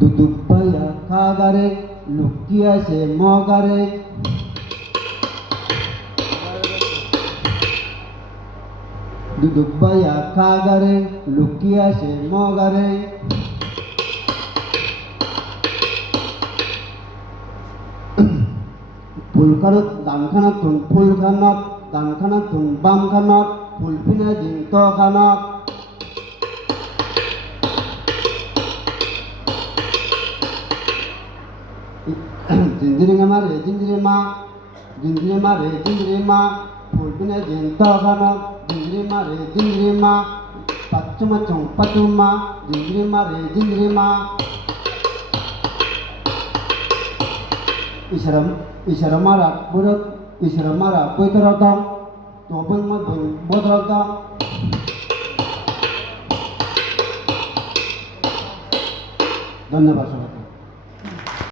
দুদুক ভাইয়া খাগারে লুকিয়াছে মগারে। দুদুক ভাইয়া খাগারে লুকিয়াছে মগারে। ফুলখানত দানখানাত ফুলখানত দানখানাত বামখানত ফুলপিনে দিন তখানত জিঞ্জিরিঙে মারে জিঞ্জিরি মা জিঞ্জিরি মারে জিঞ্জিরি মা ফুলপিনে দিন তখানত জিঞ্জিরি মারে জিঞ্জিরি মা পাচুমা চং পাচুমা জিঞ্জিরি মারে জিঞ্জিরি মা isara mara buruk isara mara boitorotong tobeng ma beng bodrotong ধন্যবাদ সবাই